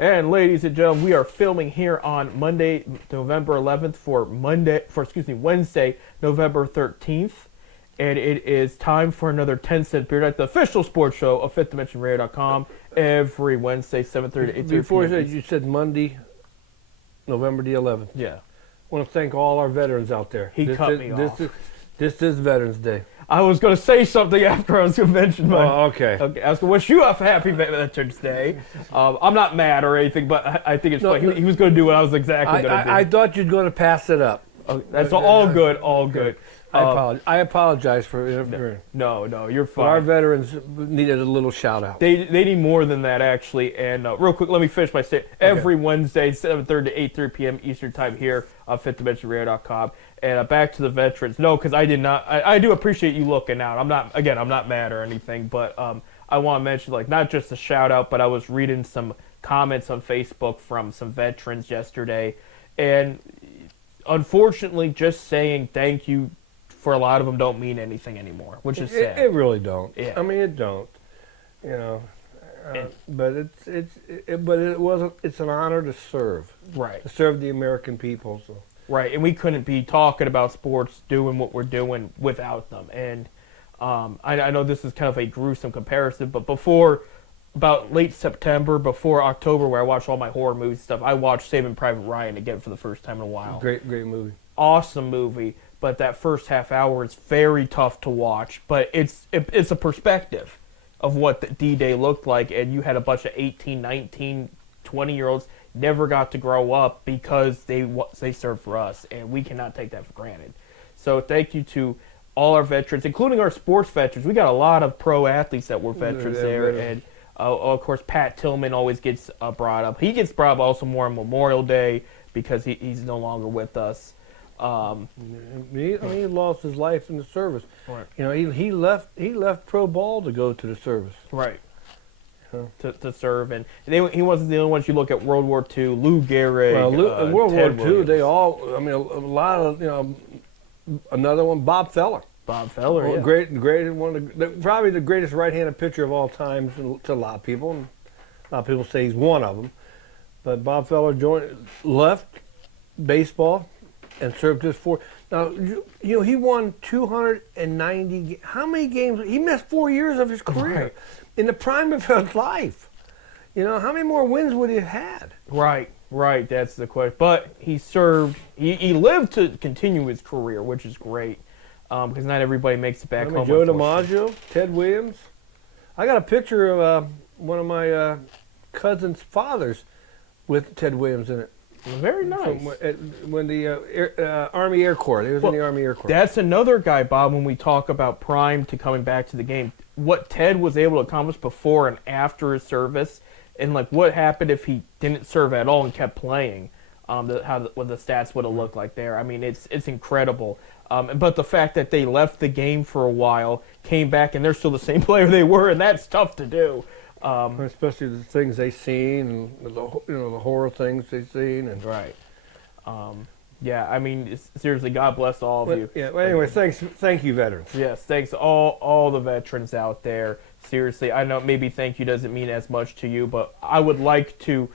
And ladies and gentlemen, we are filming here on Monday, November 11th for Wednesday, November 13th. And it is time for another 10-cent beer night, the official sports show of FifthDimensionRadio.com every Wednesday, 7:30 to 8:30 Before p.m. you said Monday, November the 11th. Yeah. I want to thank all our veterans out there. He cut me off. This is Veterans Day. I was going to say something after I was going to mention my... Oh, okay. Okay, I was going to wish you a happy Veterans Day. I'm not mad or anything, but I think it's funny. He was going to do what I was exactly going to do. I thought you'd going to pass it up. Okay, that's all good, all good. I apologize for interfering. No, you're But fine. our veterans needed a little shout out. They need more than that, actually. And real quick, let me finish my statement. Every Wednesday, 7:30 to 8:30 p.m. Eastern Time here on FifthDimensionRadio.com. And back to the veterans. No, because I did not. I do appreciate you looking out. I'm not mad or anything, but I want to mention, not just a shout out, but I was reading some comments on Facebook from some veterans yesterday, and unfortunately, just saying thank you for a lot of them don't mean anything anymore, which is sad. It really don't. Yeah. I mean, it don't. You know, but it's an honor to serve. Right. To serve the American people. So. Right, and we couldn't be talking about sports, doing what we're doing without them. And I know this is kind of a gruesome comparison, but about late September, before October, where I watched all my horror movie stuff, I watched Saving Private Ryan again for the first time in a while. Great movie. Awesome movie, but that first half hour is very tough to watch. But it's a perspective of what the D-Day looked like, and you had a bunch of 18, 19, 20-year-olds never got to grow up because they served for us, and we cannot take that for granted. So thank you to all our veterans, including our sports veterans. We got a lot of pro athletes that were veterans there, and of course Pat Tillman always gets brought up. He gets brought up also more on Memorial Day because he's no longer with us. He lost his life in the service. Right. You know, he left pro ball to go to the service. Right. To serve, and he wasn't the only ones. You look at World War II, Lou Gehrig, in World Ted War II, Williams. they all. I mean, a lot of another one, Bob Feller. Bob Feller, yeah. Great, probably the greatest right-handed pitcher of all time to a lot of people. And a lot of people say he's one of them, but Bob Feller left baseball and served his four. Now, he won 290. How many games? He missed 4 years of his career. Right. In the prime of his life. You know, how many more wins would he have had? Right. That's the question. But he served. He lived to continue his career, which is great, because not everybody makes it back home. Joe DiMaggio, Ted Williams. I got a picture of one of my cousin's fathers with Ted Williams in it. Very nice. When the Army Air Corps. He was in the Army Air Corps. That's another guy, Bob, when we talk about prime to coming back to the game. What Ted was able to accomplish before and after his service, and what happened if he didn't serve at all and kept playing, what the stats would have looked like there. I mean, it's incredible. But the fact that they left the game for a while, came back, and they're still the same player they were, and that's tough to do. Especially the things they've seen, and the horror things they've seen, and right. Yeah, I mean, seriously, God bless all of you. Yeah. Well, anyway, thank you, veterans. Yes, thanks all the veterans out there. Seriously, I know maybe thank you doesn't mean as much to you, but I would like to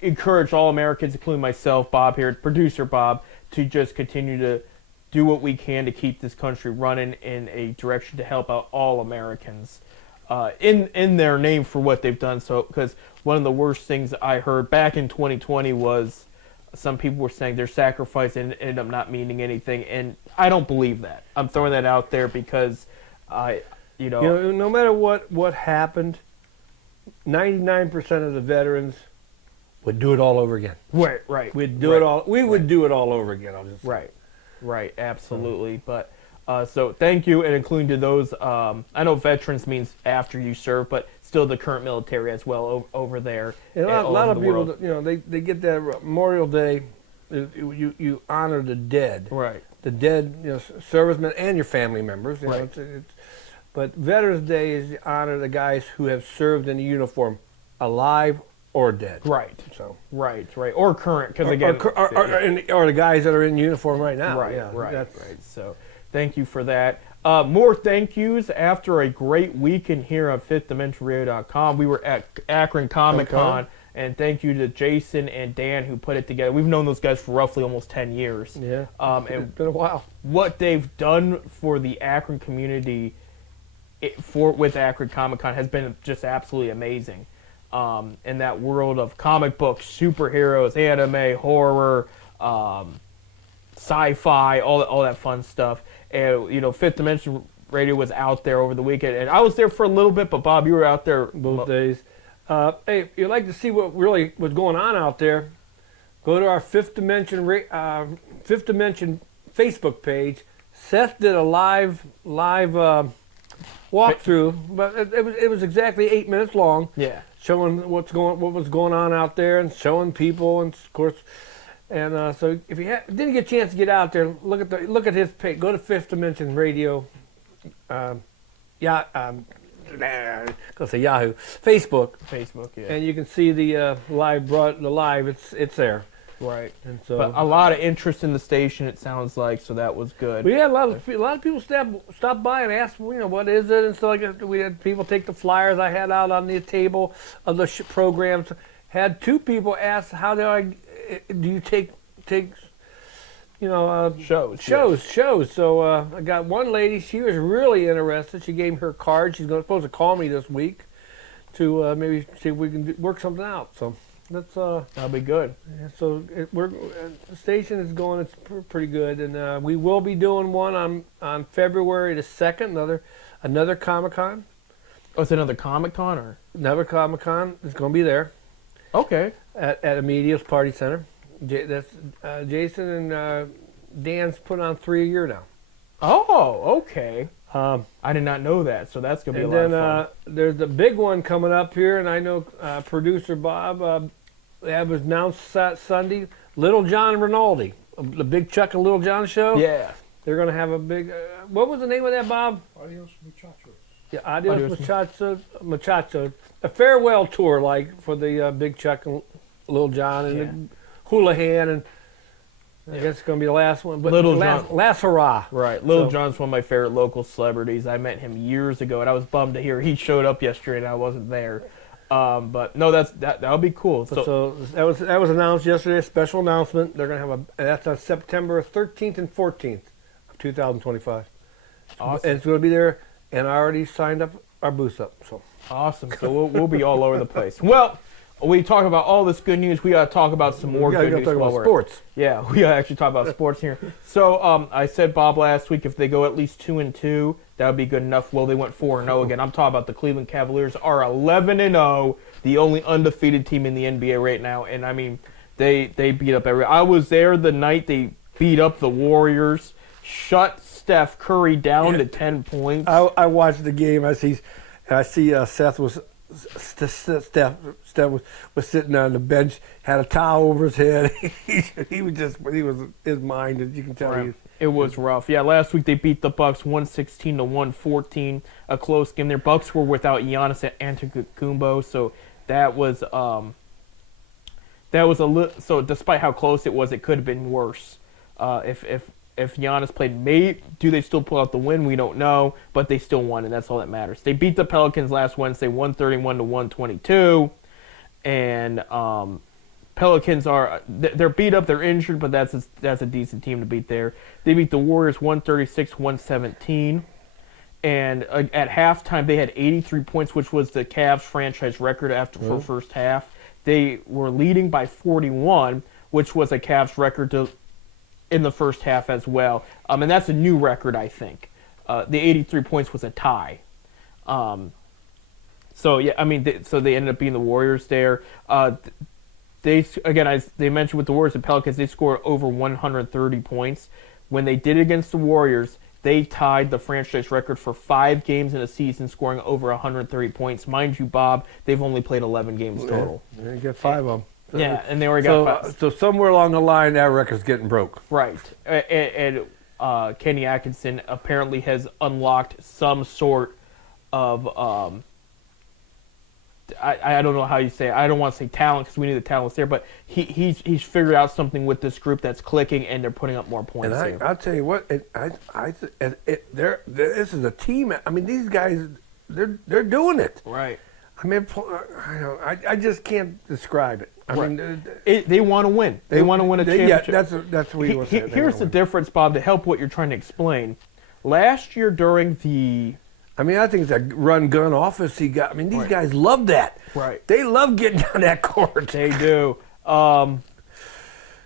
encourage all Americans, including myself, Bob here, producer Bob, to just continue to do what we can to keep this country running in a direction to help out all Americans. In their name for what they've done. So, because one of the worst things I heard back in 2020 was some people were saying their sacrifice ended up not meaning anything, and I don't believe that. I'm throwing that out there because no matter what happened, 99% of the veterans would do it all over again. Right. We'd do it all. We would do it all over again. I'll just say. Right. Absolutely, but. So thank you, and including to those, I know veterans means after you serve, but still the current military as well over there. And a lot of people, they get that Memorial Day, you honor the dead. Right. The dead, servicemen and your family members. Right. But Veterans Day is to honor the guys who have served in a uniform, alive or dead. Right. So. Right. Or current, because again. Or the guys that are in uniform right now. Right. So. Thank you for that. More thank yous after a great weekend here on FifthDimensionRadio.com. We were at Akron Comic Con And thank you to Jason and Dan who put it together. We've known those guys for roughly almost 10 years. Yeah. And It's been a while. what they've done for the Akron community with Akron Comic Con has been just absolutely amazing. In that world of comic books, superheroes, anime, horror, sci-fi, all that fun stuff. And Fifth Dimension Radio was out there over the weekend, and I was there for a little bit. But Bob, you were out there Both days. Hey, if you'd like to see what really was going on out there, go to our Fifth Dimension Facebook page. Seth did a live walkthrough, but it was exactly 8 minutes long. Yeah. Showing what was going on out there, and showing people, and of course, and so if you didn't get a chance to get out there, look at his page. Go to Fifth Dimension Radio, go say Yahoo, Facebook, yeah. and you can see the live. It's there. Right. And so, but a lot of interest in the station, it sounds like, so that was good. We had a lot of people stop by and ask, what is it and stuff like that. We had people take the flyers I had out on the table of the programs. Had 2 people ask, how do you take shows? Shows. So I got one lady. She was really interested. She gave me her card. She's supposed to call me this week to maybe see if we can work something out. So. That'll be good. Yeah, so the station is going. It's pretty good, and we will be doing one on February the 2nd. Another Comic-Con. Oh, it's another Comic-Con or Another Comic-Con is going to be there. Okay. At Amedia's Party Center. That's Jason and Dan's put on 3 a year now. Oh, okay. I did not know that, so that's going to be a lot of fun. And then there's the big one coming up here, and I know producer Bob. That was announced Sunday. Little John Rinaldi, the Big Chuck and Little John show. Yeah. They're going to have a big. What was the name of that, Bob? Adios Muchachos. Yeah, Adios Muchachos. A farewell tour, like for the Big Chuck and Little John and the Houlihan, and I guess it's going to be the last one. But last hurrah. Right. Little John's one of my favorite local celebrities. I met him years ago, and I was bummed to hear he showed up yesterday and I wasn't there. But no, that'll be cool. So that was announced yesterday. A special announcement. They're going to have that's on September 13th and 14th of 2025. Awesome. And it's going to be there. And I already signed up our booth up. So awesome. So we'll be all over the place. Well, we talk about all this good news. We got to talk about some more good news. Talk about sports. Yeah, we got to actually talk about sports here. So I said, Bob, last week if they go at least 2-2, that would be good enough. Well, they went 4-0 again. I'm talking about the Cleveland Cavaliers are 11-0, the only undefeated team in the NBA right now. And I mean, they beat up every. I was there the night they beat up the Warriors, shut Steph Curry down to 10 points. I watched the game. I see Seth was. Steph was sitting on the bench, had a towel over his head. he was his mind, as you can tell. Right. It was rough. Yeah, last week they beat the Bucks 116-114, a close game. Their Bucks were without Giannis Antetokounmpo, so that was a little. So despite how close it was, it could have been worse. If Giannis played, do they still pull out the win? We don't know, but they still won, and that's all that matters. They beat the Pelicans last Wednesday, 131-122, and Pelicans they're beat up, they're injured, but that's a decent team to beat there. They beat the Warriors 136-117, and at halftime they had 83 points, which was the Cavs franchise record for first half. They were leading by 41, which was a Cavs record in the first half as well. And that's a new record, I think. The 83 points was a tie. So yeah, I mean, they ended up being the Warriors there. They mentioned with the Warriors and Pelicans, they scored over 130 points. When they did against the Warriors, they tied the franchise record for 5 games in a season, scoring over 130 points. Mind you, Bob, they've only played 11 games total. Yeah, you get 5 of them. Yeah, and they already got 5. So somewhere along the line, that record's getting broke. Right. And Kenny Atkinson apparently has unlocked some sort of, I don't know how you say it. I don't want to say talent because we knew the talent's there, but he's figured out something with this group that's clicking, and they're putting up more points. And I'll tell you what, this is a team. I mean, these guys, they're doing it. Right. I mean, I just can't describe it. I Right. mean, They want to win. They want to win a championship. Yeah, that's what you want to say. Here's the difference, Bob, to help what you're trying to explain. Last year during the I mean, I think it's a run gun offense he got. I mean, these guys love that. Right. They love getting down that court. They do.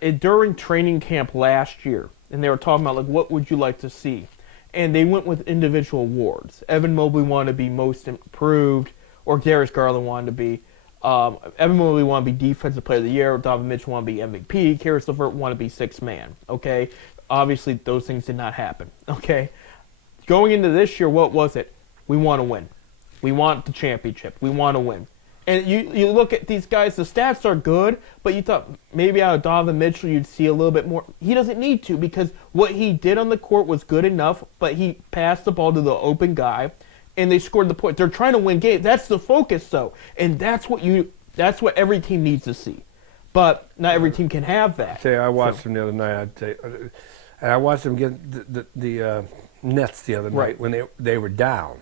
During training camp last year, and they were talking about, like, what would you like to see? And they went with individual awards. Evan Mobley wanted to be most improved, or Darius Garland wanted to be. Evan Mobley wanted to be Defensive Player of the Year. Donovan Mitchell wanted to be MVP. Karis LeVert wanted to be Sixth Man. Okay? Obviously, those things did not happen. Okay? Going into this year, what was it? We want to win. We want the championship. We want to win. And you look at these guys, the stats are good, but you thought maybe out of Donovan Mitchell you'd see a little bit more. He doesn't need to, because what he did on the court was good enough, but he passed the ball to the open guy, and they scored the point. They're trying to win games. That's the focus, though. And that's what every team needs to see. But not every team can have that. Say, I watched them the other night. And I watched them get the Nets the other night when they were down.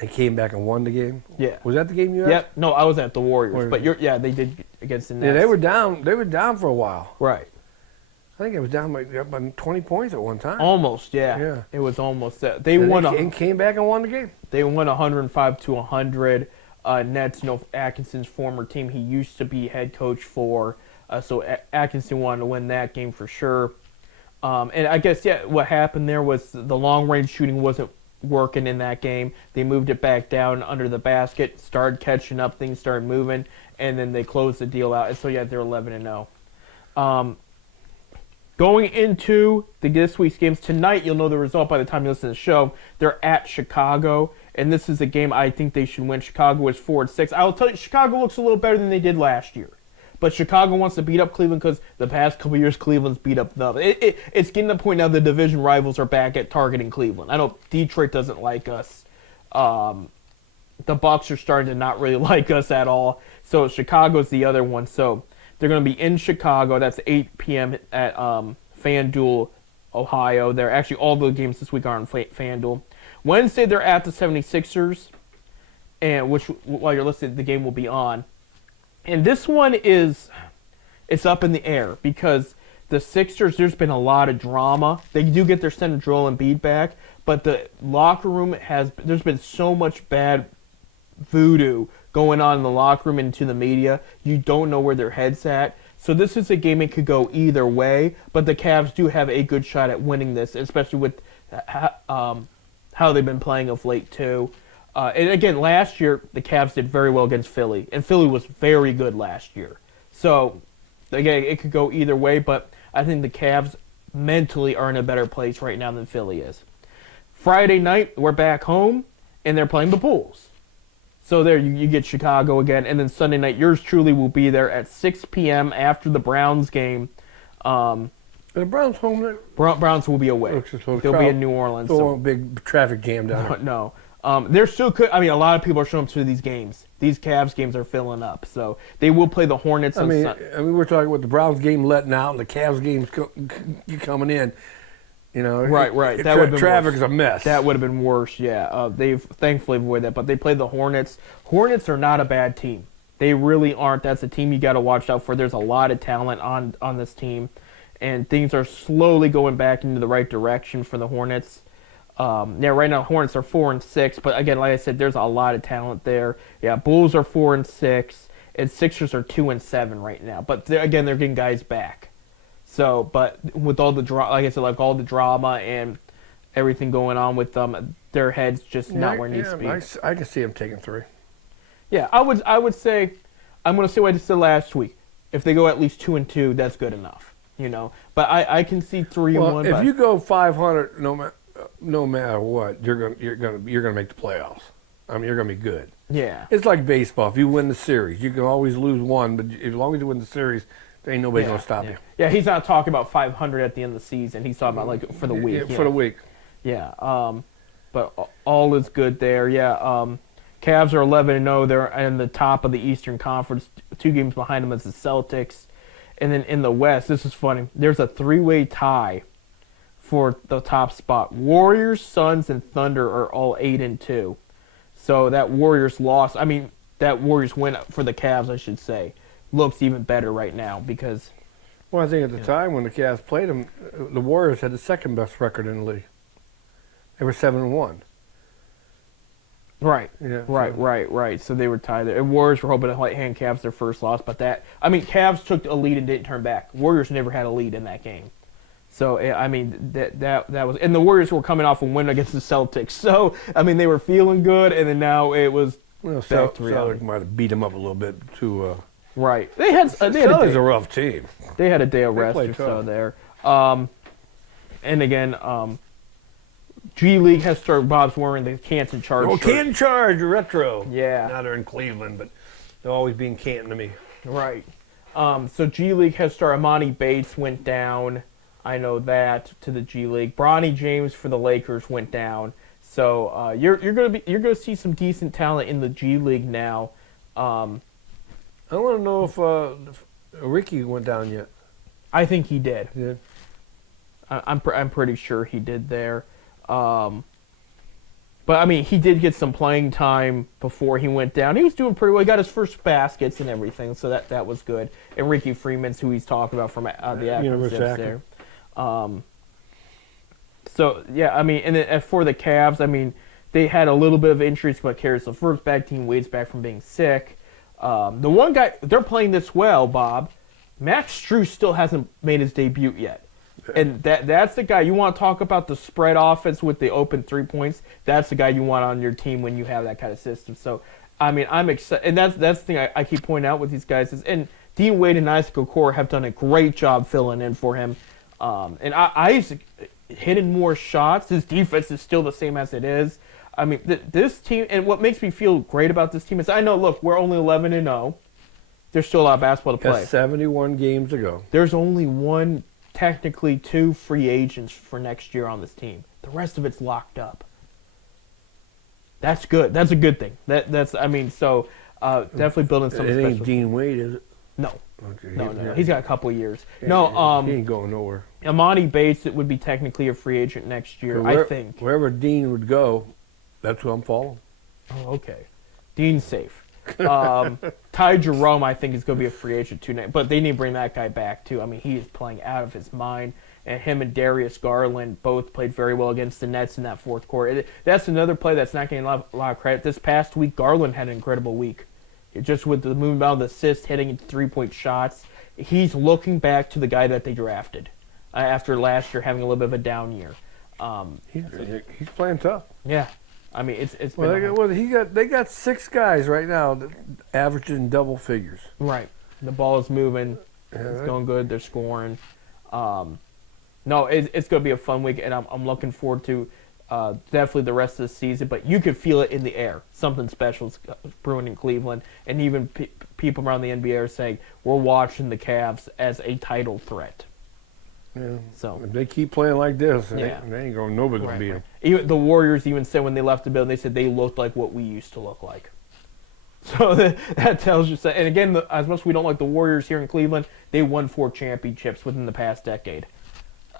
They came back and won the game. Yeah. Was that the game you had? Yep. No, I was at the Warriors, but they did against the Nets. Yeah, they were down. They were down for a while. Right. I think it was down by 20 points at one time. Almost, yeah. Yeah. It was almost that. They came back and won the game. They won 105-100. Nets, Atkinson's former team. He used to be head coach for. So Atkinson wanted to win that game for sure. And I guess, what happened there was the long-range shooting wasn't working in that game. They moved it back down under the basket, started catching up, things started moving, and then they closed the deal out. And so, they're 11-0. Going into this week's games, tonight you'll know the result by the time you listen to the show. They're at Chicago, and this is a game I think they should win. Chicago is 4-6. I will tell you, Chicago looks a little better than they did last year. But Chicago wants to beat up Cleveland because the past couple years Cleveland's beat up them. It's getting to the point now the division rivals are back at targeting Cleveland. I know Detroit doesn't like us. The Bucks are starting to not really like us at all. So Chicago's the other one. So they're going to be in Chicago. That's 8 p.m. at FanDuel, Ohio. They're actually all the games this week are on FanDuel. Wednesday they're at the 76ers, and which while you're listening, the game will be on. And this one it's up in the air because the Sixers, there's been a lot of drama. They do get their center Joel Embiid back, but the locker room there's been so much bad voodoo going on in the locker room and to the media. You don't know where their head's at. So this is a game it could go either way, but the Cavs do have a good shot at winning this, especially with how they've been playing of late too. And again, last year, the Cavs did very well against Philly, and Philly was very good last year. So, again, it could go either way, but I think the Cavs mentally are in a better place right now than Philly is. Friday night, we're back home, and they're playing the Bulls. So there, you get Chicago again, and then Sunday night, yours truly will be there at 6 p.m. after the Browns game. Are the Browns home? Browns will be away. They'll be in New Orleans. So a big traffic jam down there. No. There still could. I mean, a lot of people are showing up to these games. These Cavs games are filling up, so they will play the Hornets. I mean, we're talking about the Browns game letting out and the Cavs games coming in. You know, right. That would traffic is a mess. That would have been worse. Yeah, they've thankfully avoided that, but they play the Hornets. Hornets are not a bad team. They really aren't. That's a team you got to watch out for. There's a lot of talent on this team, and things are slowly going back into the right direction for the Hornets. Right now Hornets are 4-6, but again, like I said, there's a lot of talent there. Yeah, Bulls are 4-6, and Sixers are 2-7 right now. But they're getting guys back. So, but with all the like I said, like all the drama and everything going on with them, their heads just not where it needs to be. I can see them taking 3. Yeah, I would say, I'm going to say what I just said last week. If they go at least 2-2, that's good enough. You know, but I can see 3-1. If you go 500, no matter what, you're gonna make the playoffs. I mean, you're gonna be good. Yeah. It's like baseball. If you win the series, you can always lose one, but as long as you win the series, there ain't nobody gonna stop you. Yeah, he's not talking about 500 at the end of the season. He's talking about like for the week. Yeah, for the week. Yeah. But all is good there. Yeah. Cavs are 11-0. They're in the top of the Eastern Conference. 2 games behind them is the Celtics, and then in the West, this is funny. There's a 3-way tie for the top spot. Warriors, Suns, and Thunder are all 8-2. So that Warriors loss, I mean, that Warriors win for the Cavs, I should say, looks even better right now because Well, I think at the time when the Cavs played them, the Warriors had the second best record in the league. They were 7-1. right. Yeah. Right. So they were tied there. And Warriors were hoping to hand Cavs their first loss, but Cavs took a lead and didn't turn back. Warriors never had a lead in that game. So, I mean, that was... And the Warriors were coming off a win against the Celtics. So, I mean, they were feeling good, and then now it was Well, back to reality. Celtics might have beat them up a little bit too. Right. They had a Celtics day, a rough team. they had a day of They rest played or so tough. there. And again, G League has started. Bob's wearing the Canton Charge Oh, shirt. Canton Charge retro. Yeah. Now they're in Cleveland, but they'll always be in Canton to me. Right. So G League has started. Amani Bates went down. I know that to the G League. Bronny James for the Lakers went down. So you're gonna see some decent talent in the G League now. I want to know if Ricky went down yet. I think he did. Yeah. I'm pretty sure he did there. But I mean, he did get some playing time before he went down. He was doing pretty well. He got his first baskets and everything, so that was good. And Ricky Freeman's who he's talking about from the Akron University Zips of there. So yeah, I mean, and then for the Cavs, I mean, they had a little bit of injuries, but Caris LeVert's back. Team Wade's back from being sick. The one guy they're playing this well, Bob. Max Strus still hasn't made his debut yet. And that's the guy you want to talk about, the spread offense with the open 3 points. That's the guy you want on your team when you have that kind of system. So, I mean, I'm excited. And that's the thing I keep pointing out with these guys. And Dean Wade and Isaac Okoro have done a great job filling in for him. And Isaac hitting more shots. His defense is still the same as it is. I mean, this team, and what makes me feel great about this team is I know, look, we're only 11-0. There's still a lot of basketball to play. Got 71 games to go. There's only technically two free agents for next year on this team. The rest of it's locked up. That's good. That's a good thing. Definitely building some It ain't special. Dean Wade, is it? No. Okay. No. He's got a couple of years. He ain't going nowhere. Amani Bates would be technically a free agent next year, I think. Wherever Dean would go, that's who I'm following. Oh, okay. Dean's safe. Ty Jerome, I think, is going to be a free agent too. But they need to bring that guy back, too. I mean, he is playing out of his mind. And him and Darius Garland both played very well against the Nets in that fourth quarter. That's another play that's not getting a lot of credit. This past week, Garland had an incredible week. Just with the movement of the assist, hitting 3-point shots. He's looking back to the guy that they drafted after last year having a little bit of a down year. He's playing tough. Yeah. I mean, it's been They got 6 guys right now that averaging double figures. right. The ball is moving. Yeah, It's right. going good. They're scoring. No, it's going to be a fun week, and I'm looking forward to definitely the rest of the season. But you could feel it in the air. Something special is brewing in Cleveland, and even people around the NBA are saying we're watching the Cavs as a title threat. Yeah. So If they keep playing like this, Yeah. they ain't going. Nobody gonna beat them. Even the Warriors even said when they left the building, they said they looked like what we used to look like. So that tells you. And again, as much as we don't like the Warriors here in Cleveland, they won 4 championships within the past decade.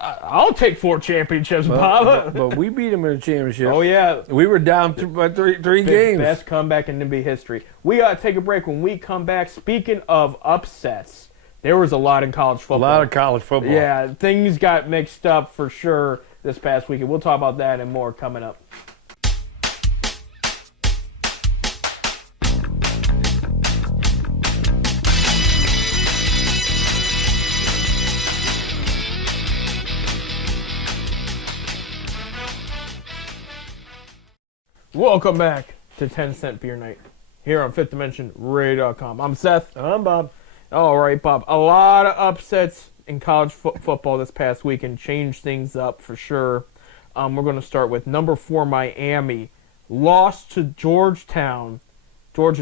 I'll take 4 championships, Bob. But we beat them in a championship. Oh yeah, We were down by three games. best comeback in NBA history. We gotta take a break. When we come back, speaking of upsets, there was a lot in college A football. lot of college football. Yeah, things got mixed up for sure this past weekend. We'll talk about that and more coming up. Welcome back to 10 Cent Beer Night here on Fifth Dimension Radio.com. I'm Seth. I'm Bob. All right, Bob. A lot of upsets in college football this past week and changed things up for sure. We're going to start with number 4 Miami lost to Georgia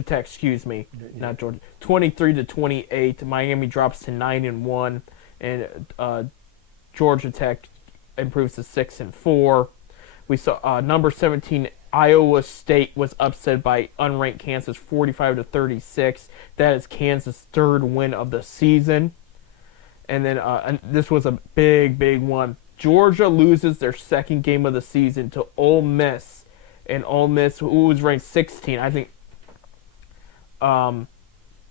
Tech, excuse me, not Georgia. 23-28. Miami drops to 9-1, and Georgia Tech improves to 6-4. We saw number 17 Iowa State was upset by unranked Kansas 45-36. That is Kansas' 3rd win of the season. And then and this was a big one. Georgia loses their 2nd game of the season to Ole Miss. And Ole Miss, who was ranked 16, I think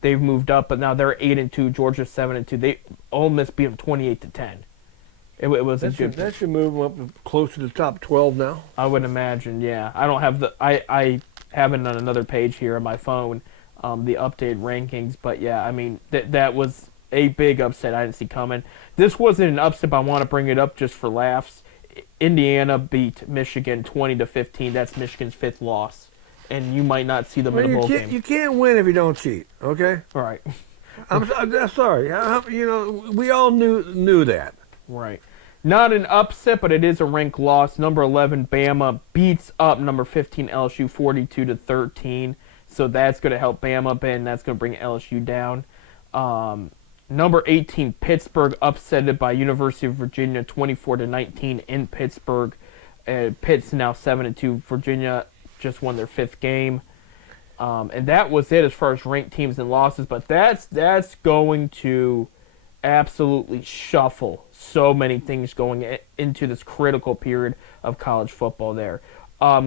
they've moved up, but now they're 8-2. Georgia's 7-2. Ole Miss beat them 28-10. It was a good. That should move them up close to the top 12 now. I would imagine, yeah. I don't have I have it on another page here on my phone, the updated rankings. But yeah, I mean that was a big upset I didn't see coming. This wasn't an upset, but I want to bring it up just for laughs. Indiana beat Michigan 20-15. That's Michigan's 5th loss, and you might not see them in a bowl game. You can't win if you don't cheat. Okay. All right. I'm sorry. You know, we all knew that. Right. Not an upset, but it is a ranked loss. Number 11, Bama beats up number 15, LSU, 42-13. So that's going to help Bama, and that's going to bring LSU down. Number 18, Pittsburgh, upsetted by University of Virginia, 24-19 in Pittsburgh. Pitt's now 7-2. Virginia just won their 5th game. And that was it as far as ranked teams and losses. But that's going to absolutely shuffle so many things going into this critical period of college football there.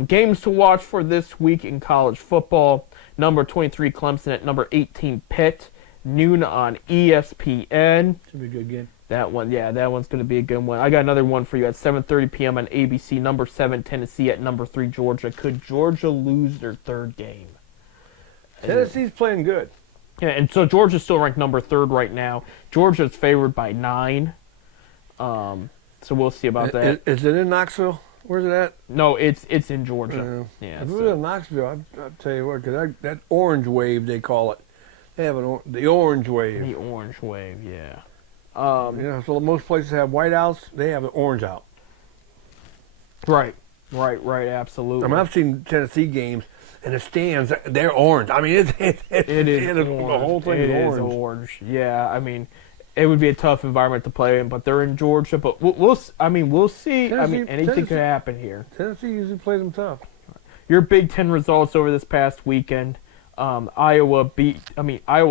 Games to watch for this week in college football. Number 23, Clemson at number 18, Pitt. Noon on ESPN. Should be a good game. That one's going to be a good one. I got another one for you at 7:30 p.m. on ABC. Number 7, Tennessee at number 3, Georgia. Could Georgia lose their 3rd game? Tennessee's playing good. Yeah, and so Georgia's still ranked number 3rd right now. Georgia's favored by 9. So we'll see about that. Is it in Knoxville? Where's it at? No, it's in Georgia. If it was in Knoxville, I'll tell you what, because that orange wave, they call it. They have the orange wave. The orange wave, yeah. So most places have white outs. They have an orange out. Right, absolutely. I mean, I've seen Tennessee games, and the stands, they're orange. I mean, it is orange. The whole thing is orange. Yeah, I mean, it would be a tough environment to play in, but they're in Georgia. But we'll see. Anything could happen here. Tennessee usually plays them tough. Your Big Ten results over this past weekend. Iowa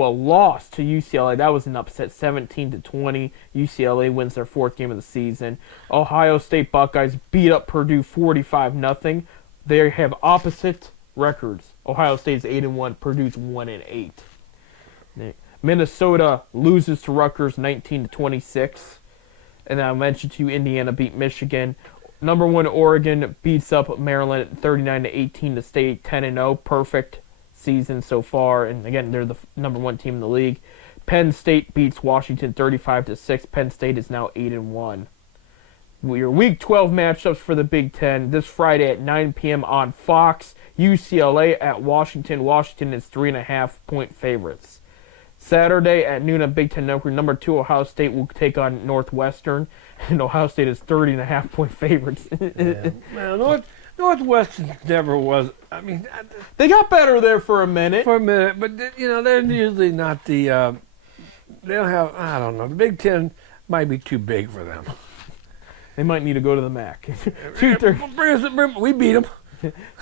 lost to UCLA. That was an upset, 17-20. UCLA wins their 4th game of the season. Ohio State Buckeyes beat up Purdue 45-0. They have opposite records. Ohio State's 8-1, Purdue's 1-8. Minnesota loses to Rutgers 19-26. And I mentioned to you, Indiana beat Michigan. Number 1 Oregon beats up Maryland 39-18 to stay 10-0. Perfect season so far, and again, they're the number 1 team in the league. Penn State beats Washington 35-6. Penn State is now 8-1. Your Week 12 matchups for the Big Ten this Friday at 9 p.m. on Fox. UCLA at Washington. Washington is 3.5-point favorites. Saturday at noon on Big Ten Network, number 2 Ohio State will take on Northwestern, and Ohio State is 30.5-point favorites. Man, Northwestern never was. I mean, they got better there for a minute. But they're usually not the. They don't have. I don't know. The Big Ten might be too big for them. They might need to go to the MAC. We beat them.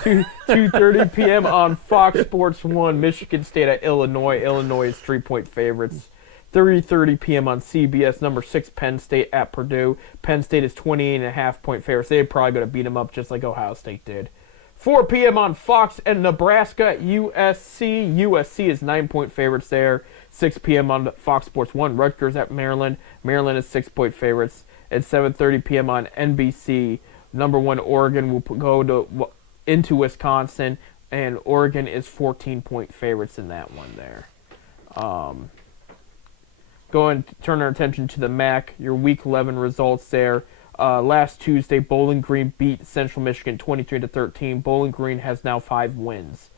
2:30 p.m. on Fox Sports 1. Michigan State at Illinois. Illinois is 3-point favorites. 3:30 p.m. on CBS, number 6 Penn State at Purdue. Penn State is 28.5-point favorites. They're probably going to beat them up just like Ohio State did. 4 p.m. on Fox and Nebraska, USC. USC is 9-point favorites there. 6 p.m. on Fox Sports 1, Rutgers at Maryland. Maryland is 6-point favorites. At 7:30 p.m. on NBC, number 1 Oregon will go into Wisconsin, and Oregon is 14-point favorites in that one there. Go and turn our attention to the MAC, your Week 11 results there. Last Tuesday, Bowling Green beat Central Michigan 23-13. Bowling Green has now 5 wins.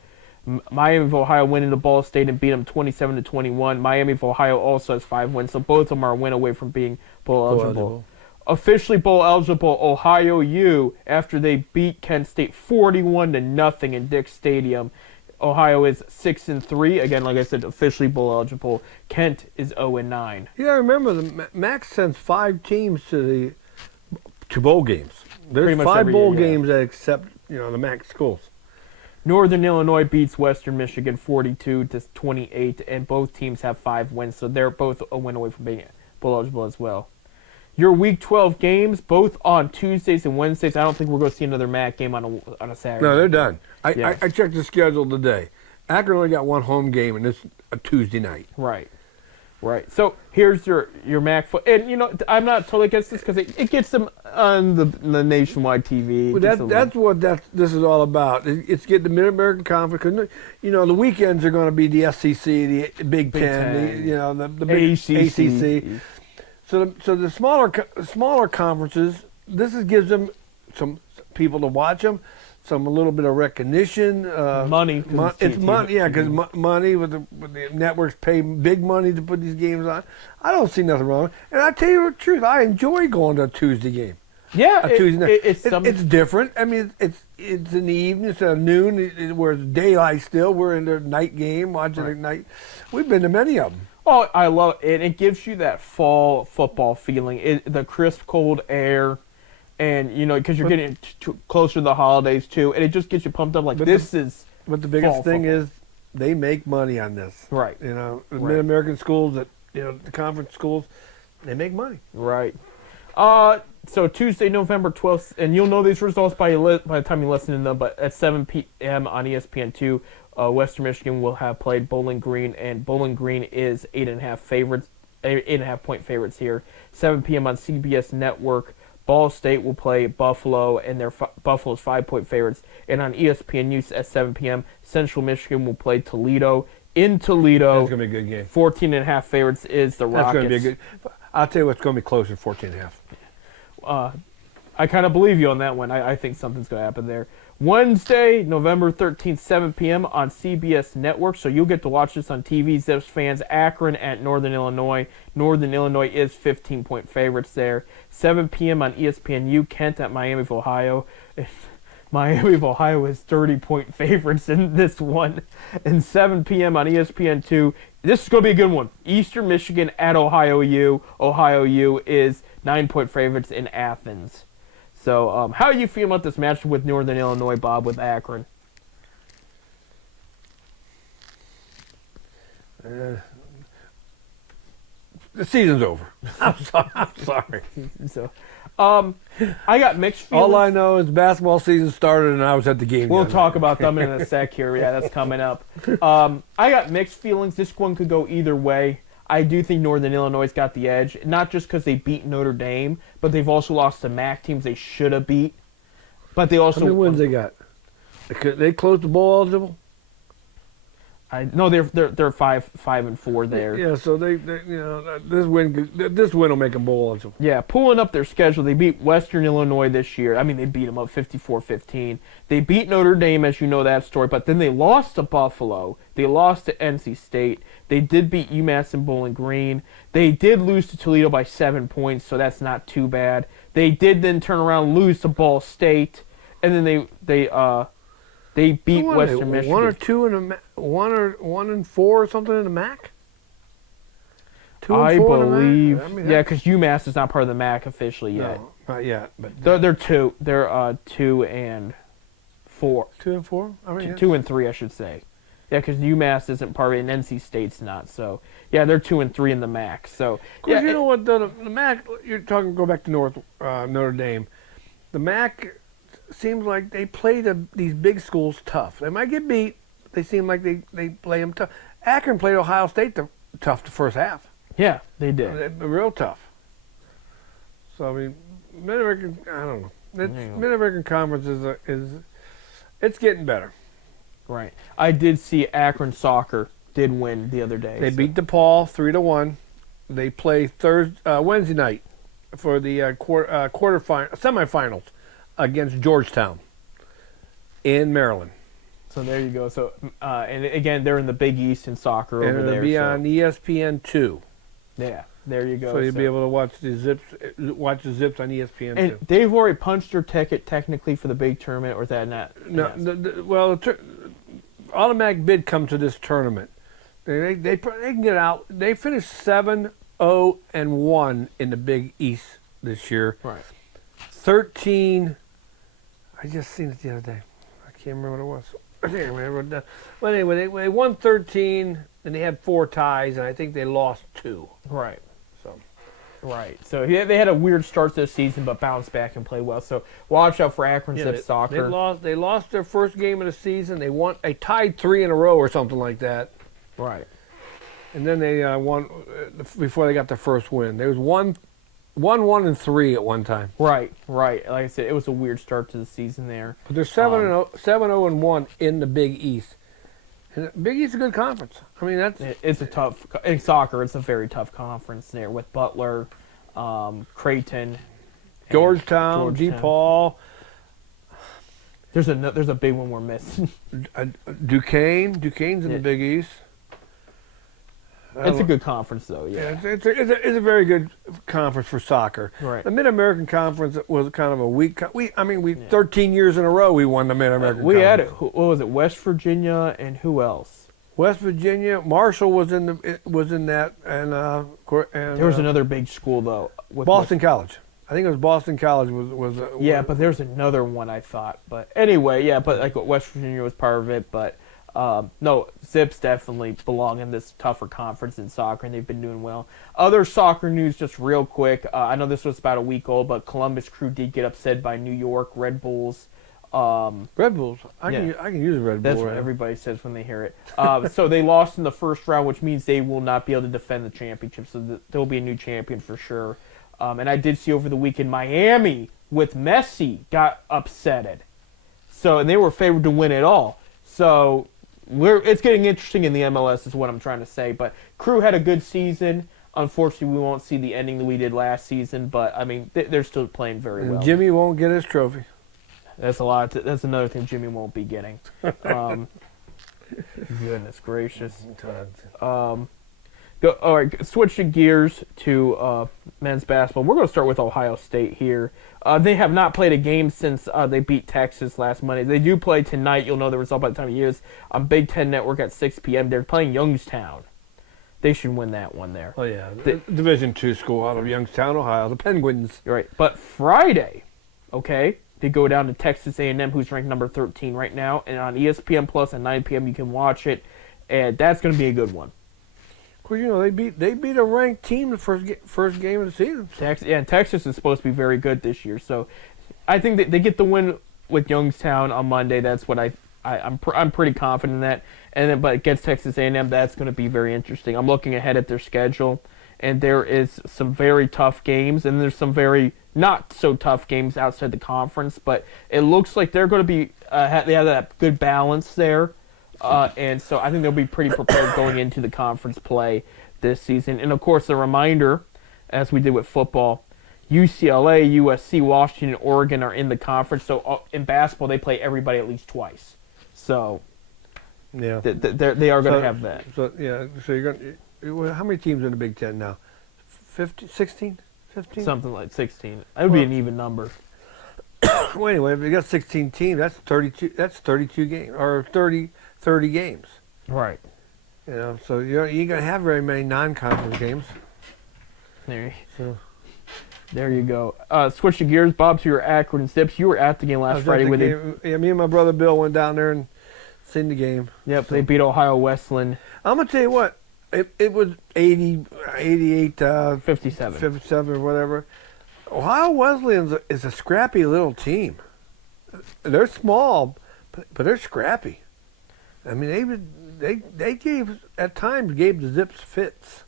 Miami of Ohio went into Ball State and beat them 27-21. Miami of Ohio also has 5 wins, so both of them are a win away from being bowl eligible. Officially bowl eligible, Ohio U, after they beat Kent State 41-0 in Dick's Stadium. Ohio is 6-3. Again, like I said, officially bowl eligible. Kent is 0-9. Yeah, I remember the MAC sends 5 teams to bowl games. There's 5 bowl games that accept the MAC schools. Northern Illinois beats Western Michigan 42-28, and both teams have 5 wins, so they're both a win away from being bowl eligible as well. Your Week 12 games, both on Tuesdays and Wednesdays. I don't think we're going to see another MAC game on a Saturday. No, they're done. I checked the schedule today. Akron only got one home game, and it's a Tuesday night. Right. Right. So here's your MAC and I'm not totally against this because it gets them on the nationwide TV. Well, that's what this is all about. It's getting the Mid-American Conference. 'Cause, the weekends are going to be the SEC, the Big Ten, the big ACC. So the smaller conferences, gives them some people to watch them, a little bit of recognition, money. It's money, yeah, because money with the networks pay big money to put these games on. I don't see nothing wrong. And I tell you the truth, I enjoy going to a Tuesday game. Yeah, Tuesday night. It's different. I mean, it's in the evening. It's at noon. Where it's daylight still. We're in the night game watching the night. We've been to many of them. Oh, I love it. It gives you that fall football feeling. The crisp, cold air. And, because you're getting closer to the holidays, too. And it just gets you pumped up like But the biggest thing is they make money on this. Right. The Mid-American schools, the conference schools, they make money. Right. So Tuesday, November 12th, and you'll know these results by the time you listen to them, but at 7 p.m. on ESPN2, Western Michigan will have played Bowling Green, and Bowling Green is 8.5 point favorites here. 7 p.m. on CBS Network. Ball State will play Buffalo, and they're Buffalo's 5-point favorites. And on ESPN News at 7 p.m., Central Michigan will play Toledo. In Toledo, that's going to be a good game. 14.5 favorites is the Rockets. That's going to be a good. I'll tell you what's going to be closer, 14.5. I kind of believe you on that one. I think something's going to happen there. Wednesday, November 13th, 7 p.m. on CBS Network. So you'll get to watch this on TV. Zips fans, Akron at Northern Illinois. Northern Illinois is 15-point favorites there. 7 p.m. on ESPNU, Kent at Miami of Ohio. Miami of Ohio is 30-point favorites in this one. And 7 p.m. on ESPN2. This is going to be a good one. Eastern Michigan at Ohio U. Ohio U is 9-point favorites in Athens. So, how do you feel about this match with Northern Illinois, Bob, with Akron? The season's over. I'm sorry. So, I got mixed feelings. All I know is basketball season started and I was at the game. We'll talk about them in a sec here. Yeah, that's coming up. I got mixed feelings. This one could go either way. I do think Northern Illinois got the edge, not just because they beat Notre Dame, but they've also lost to MAC teams they should have beat. But they also how many wins they got? They closed the bowl eligible. No, they're 5-4 there. Yeah, so they this win will make them bowl eligible. Yeah, pulling up their schedule, they beat Western Illinois this year. I mean, they beat them up 54-15. They beat Notre Dame, as you know that story, but then they lost to Buffalo. They lost to NC State. They did beat UMass and Bowling Green. They did lose to Toledo by 7 points, so that's not too bad. They did then turn around and lose to Ball State, and then they beat Western Michigan. 1 or 2 in the 1 and 4 or something in the MAC. 2 and 4 I believe, in the MAC? yeah, because UMass is not part of the MAC officially yet. No, not yet. But They're 2. They're 2 and 4. 2 and 4. I mean, 2 and 3, I should say. Yeah, because UMass isn't part of it, and NC State's not. So yeah, they're 2 and 3 in the MAC. So yeah, you know what the MAC? You're talking. Go back to Notre Dame. The MAC seems like they play these big schools tough. They might get beat. They seem like they play them tough. Akron played Ohio State tough the first half. Yeah, they did. Real tough. So I mean, Mid-American. I don't know. Mid-American Conference is it's getting better. Right. I did see Akron soccer did win the other day. They beat DePaul 3-1. They play Wednesday night for the semifinals against Georgetown in Maryland. So there you go. So and again, they're in the Big East in soccer over there. It'll be on ESPN2. Yeah, there you go. So you'll be able to watch the Zips on ESPN2. And they've already punched their ticket technically for the big tournament, or is that not? No, automatic bid comes to this tournament. They can get out. They finished 7-0-1 in the Big East this year. Right. 13. I just seen it the other day. I can't remember what it was. I think I wrote it down. But anyway, they won 13, and they had 4 ties, and I think they lost 2. Right. So Right. So they had a weird start to the season, but bounced back and played well. So watch out for Akron Zip Soccer. They lost their first game of the season. They tied 3 in a row or something like that. Right. And then they won before they got their first win. There was 1-1-3 at one time. Right. Like I said, it was a weird start to the season there. But they're 7-0-1 in the Big East. And the Big East is a good conference. I mean, It's a tough in soccer. It's a very tough conference there with Butler, Creighton, Georgetown, DePaul. There's a big one we're missing. Duquesne's in the Big East. It's a good conference, though. Yeah, it's a very good conference for soccer. Right. The Mid-American Conference was kind of a weak. 13 years in a row we won the Mid-American. We Conference. had it. What was it? West Virginia and who else? West Virginia. Marshall was in that, and there was another big school though. With Boston College. I think it was Boston College was. But there's another one I thought. But anyway, but like West Virginia was part of it, but. No, Zips definitely belong in this tougher conference in soccer, and they've been doing well. Other soccer news, just real quick. I know this was about a week old, but Columbus Crew did get upset by New York Red Bulls. Red Bulls? I can use a Red Bull. That's what everybody says when they hear it. So they lost in the first round, which means they will not be able to defend the championship. So there will be a new champion for sure. And I did see over the weekend Miami with Messi got upsetted. And they were favored to win it all. So it's getting interesting in the MLS is what I'm trying to say. But Crew had a good season. Unfortunately, we won't see the ending that we did last season. But, I mean, they're still playing very well. Jimmy won't get his trophy. That's that's another thing Jimmy won't be getting. Goodness gracious. All right, switching gears to men's basketball. We're going to start with Ohio State here. They have not played a game since they beat Texas last Monday. They do play tonight. You'll know the result by the time it is on Big Ten Network at 6 p.m. They're playing Youngstown. They should win that one there. Oh, yeah. Division II school out of Youngstown, Ohio. The Penguins. Right. But Friday, okay, they go down to Texas A&M, who's ranked number 13 right now. And on ESPN Plus at 9 p.m. you can watch it. And that's going to be a good one. Well, they beat a ranked team the first game of the season. And Texas is supposed to be very good this year. So I think that they get the win with Youngstown on Monday. That's what I'm pretty confident in that. And then, but against Texas A&M, that's going to be very interesting. I'm looking ahead at their schedule, and there is some very tough games, and there's some very not so tough games outside the conference. But it looks like they're going to be they have that good balance there. And so I think they'll be pretty prepared going into the conference play this season. And, of course, a reminder, as we did with football, UCLA, USC, Washington, Oregon are in the conference. So in basketball, they play everybody at least twice. So yeah, they are going to have that. So you're going. How many teams in the Big Ten now? 50, 16, 15? Something like 16. That would be an even number. Well, anyway, if you got 16 teams, that's 32. That's 32 games or 30 games. Right. So you ain't gonna have very many non-conference games. There you go. Switching gears, Bob, to your Akron Zips. You were at the game last Friday with it. Yeah, me and my brother Bill went down there and seen the game. Yep, they beat Ohio Wesleyan. I'm gonna tell you what. It was 88, 57 or whatever. Ohio Wesleyan is a scrappy little team. They're small, but they're scrappy. I mean, they at times gave the Zips fits.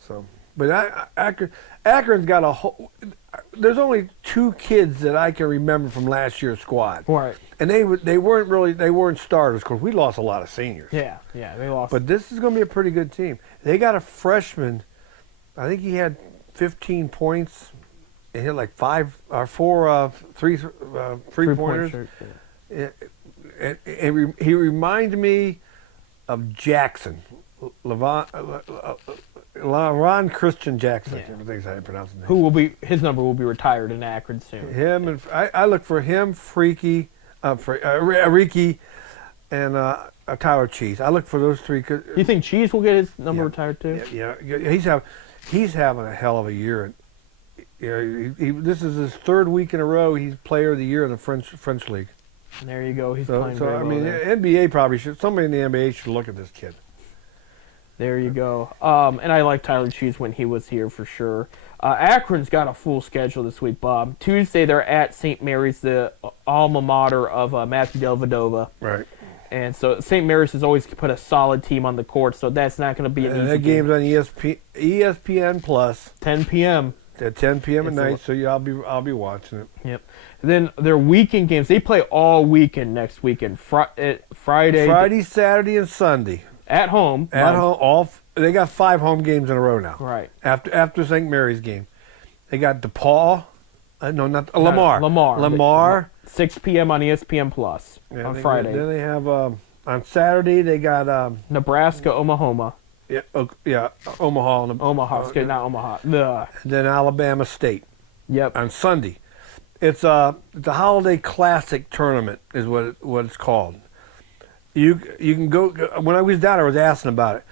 So, but Akron's got a whole. There's only 2 kids that I can remember from last year's squad. Right. And they weren't starters because we lost a lot of seniors. Yeah, they lost. But this is going to be a pretty good team. They got a freshman. I think he had 15 points. He had like 4 three-pointers. He reminded me of Jackson, LaRon Christian Jackson. I think that's how you pronounce his name. His number will be retired in Akron soon. I look for him, Ariki, and Tyler Cheese. I look for those 3. You think Cheese will get his number retired too? Yeah. He's having a hell of a year. This is his 3rd week in a row. He's Player of the Year in the French League. There you go. He's playing very well. NBA probably should. Somebody in the NBA should look at this kid. There you go. And I liked Tyler Cheese when he was here for sure. Akron's got a full schedule this week, Bob. Tuesday, they're at St. Mary's, the alma mater of Matthew Dellavedova. Right. And so St. Mary's has always put a solid team on the court, so that's not going to be an And easy that game. game's on ESPN Plus 10 p.m. at 10 p.m. at It's a- night, so I'll be watching it. Yep. And then their weekend games, they play all weekend next weekend. Friday, Friday, Saturday, and Sunday at home. at home. They got 5 home games in a row now. Right. After St. Mary's game, they got DePaul. Lamar. Lamar. 6 p.m. on ESPN Plus on Friday. Then they have on Saturday they got Nebraska, Oklahoma. Omaha. Omaha, not Omaha. Ugh. Then Alabama State Yep. on Sunday. It's the Holiday Classic tournament is what it's called. You can go. When I was down, I was asking about it.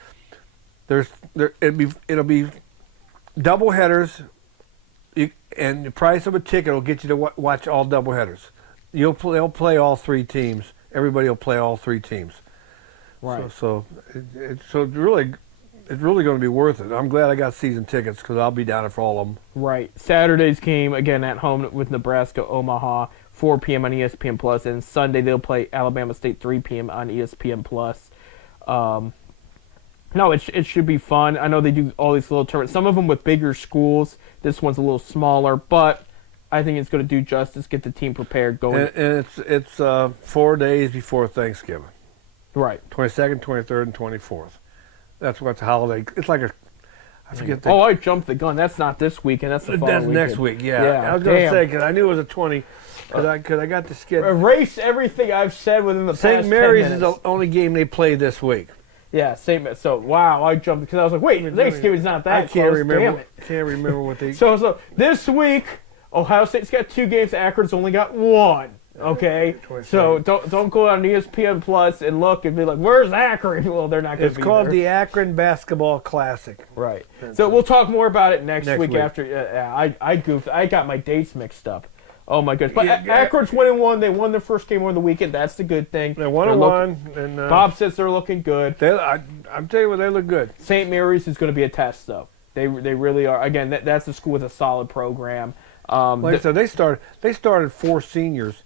It'll be double headers, and the price of a ticket will get you to watch all double headers. They'll play all 3 teams. Everybody will play all 3 teams. Right. So it's really going to be worth it. I'm glad I got season tickets because I'll be down there for all of them. Right. Saturday's game, again, at home with Nebraska, Omaha, 4 p.m. on ESPN Plus. And Sunday they'll play Alabama State, 3 p.m. on ESPN Plus. No, it should be fun. I know they do all these little tournaments. Some of them with bigger schools. This one's a little smaller, but I think it's going to do justice, get the team prepared going. And it's 4 days before Thanksgiving. Right. 22nd, 23rd, and 24th. That's what's a holiday. It's like I forget. I jumped the gun. That's not this weekend. That's the following That's next weekend. week. Yeah. I was going to Damn. say because I knew it was a 20. Because I got the schedule. Erase everything I've said within the past 10 St. Mary's minutes. is the only game they play this week. Yeah, same. So wow, I jumped because I was like, wait, Thanksgiving's not that I can't close. remember. Damn it. Can't remember what they. So this week, Ohio State's got 2 games. Akron's only got 1. Okay, 27. so don't go on ESPN Plus and look and be like, "Where's Akron?" Well, they're not going to It's be called there. the Akron Basketball Classic. Right. So we'll talk more about it next week week. after. I goofed. I got my dates mixed up. Oh my goodness! But Yeah, Akron's 1-1. They won their first game of the weekend. That's the good thing. They're 1-1, and Bob says they're looking good. I'm telling you what, they look good. St. Mary's is going to be a test, though. They really are. Again, that's a school with a solid program. Like I said, they started 4 seniors,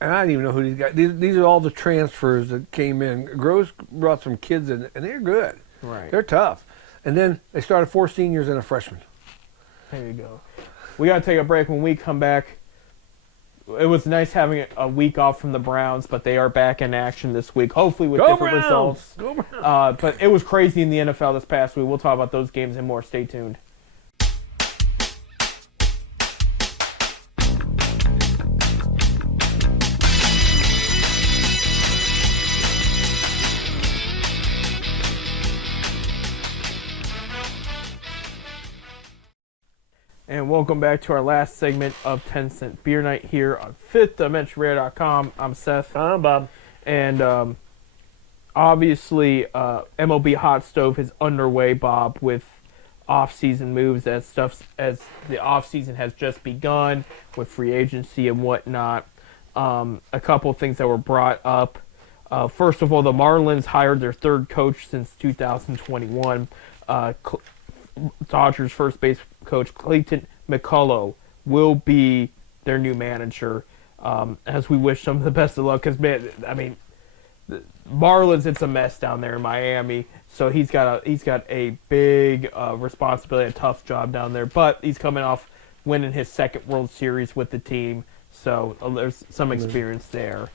and I didn't even know who these guys. These are all the transfers that came in. Gross brought some kids in, and they're good. Right. They're tough. And then they started 4 seniors and a freshman. There you go. We got to take a break. When we come back, it was nice having a week off from the Browns, but they are back in action this week, hopefully with different results. Go Browns! But it was crazy in the NFL this past week. We'll talk about those games and more. Stay tuned. And welcome back to our last segment of 10 Cent Beer Night here on FifthDimensionRare.com. I'm Seth. I'm Bob. And obviously, MLB Hot Stove is underway, Bob, with off-season moves as the off-season has just begun with free agency and whatnot. A couple of things that were brought up. First of all, the Marlins hired their 3rd coach since 2021. Dodgers first base coach Clayton McCullough will be their new manager. As we wish them the best of luck, because man, I mean, the Marlins, it's a mess down there in Miami. So he's got a big responsibility, a tough job down there. But he's coming off winning his 2nd World Series with the team, so there's some experience there.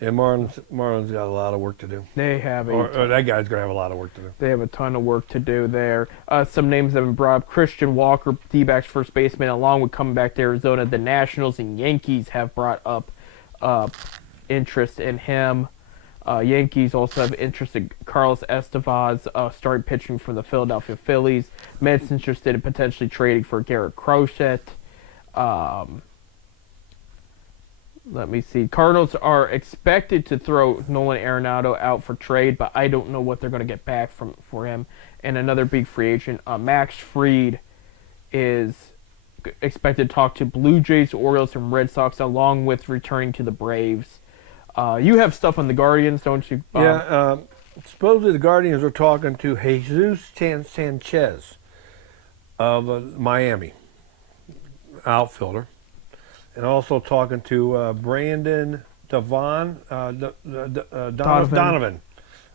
Yeah, Marlins got a lot of work to do. They have Or that guy's going to have a lot of work to do. They have a ton of work to do there. Some names that have been brought up. Christian Walker, D-backs first baseman, along with coming back to Arizona. The Nationals and Yankees have brought up interest in him. Yankees also have interest in Carlos Estevez, starting pitching from the Philadelphia Phillies. Mets interested in potentially trading for Garrett Crochet. Let me see. Cardinals are expected to throw Nolan Arenado out for trade, but I don't know what they're going to get back for him. And another big free agent, Max Fried, is expected to talk to Blue Jays, Orioles, and Red Sox, along with returning to the Braves. You have stuff on the Guardians, don't you, Bob? Yeah, supposedly the Guardians are talking to Jesus Sanchez. of Miami, outfielder, and also talking to Brandon Donovan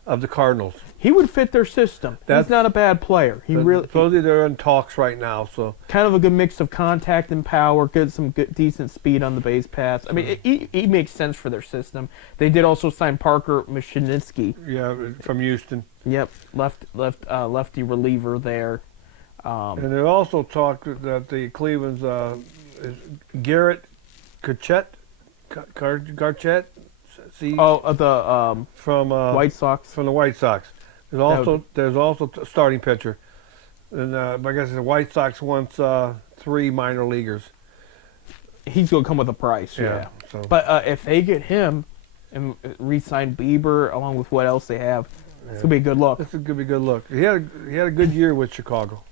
of the Cardinals. He would fit their system. That's- He's not a bad player. He really Supposedly they're in talks right now. So kind of a good mix of contact and power, some good, decent speed on the base paths. I mean, he makes sense for their system. They did also sign Parker Mashinsky. yeah, from Houston. Yep, lefty reliever there. And they also talked that the Cleveland's is Garrett Garchett, see, The from White Sox. from the White Sox. There's also a starting pitcher, and like I said, the White Sox wants 3 minor leaguers. He's going to come with a price. Yeah. So But if they get him and re-sign Bieber along with what else they have, it's gonna be a good look. this is gonna be a good look. He had a good year with Chicago.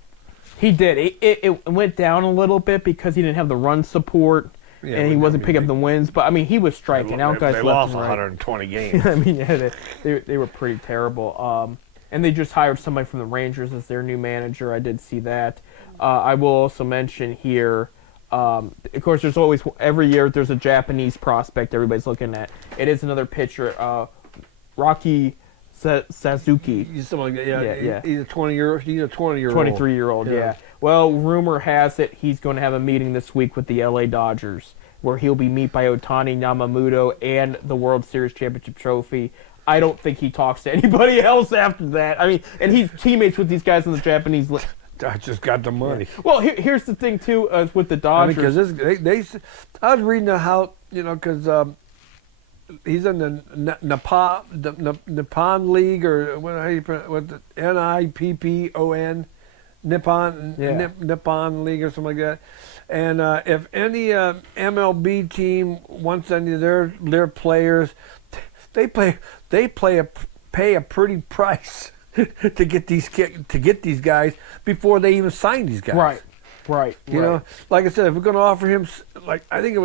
He did. It went down a little bit because he didn't have the run support Yeah, and he wasn't picking up the wins. But I mean, he was striking out guys They left lost and right. 120 games. I mean, yeah, they were pretty terrible. And they just hired somebody from the Rangers as their new manager. I did see that. I will also mention here, of course, there's always, every year, there's a Japanese prospect everybody's looking at. It is another pitcher, Rocky Suzuki. He's something like that. Yeah. He's a 20-year-old. 23-year-old, yeah. Well, rumor has it he's going to have a meeting this week with the LA Dodgers where he'll be met by Ohtani, Yamamoto, and the World Series championship trophy. I don't think he talks to anybody else after that. I mean, and he's teammates with these guys in the Japanese league. Dodgers got the money. Well, here's the thing, too, with the I mean, Dodgers. because I was reading how, because he's in the Nippon League, or what the NIPPON, Nippon League or something like that. And if any MLB team wants any of their players, they pay a pretty price to get these guys before they even sign these guys. Right. You know, like I said, if we're going to offer him, like I think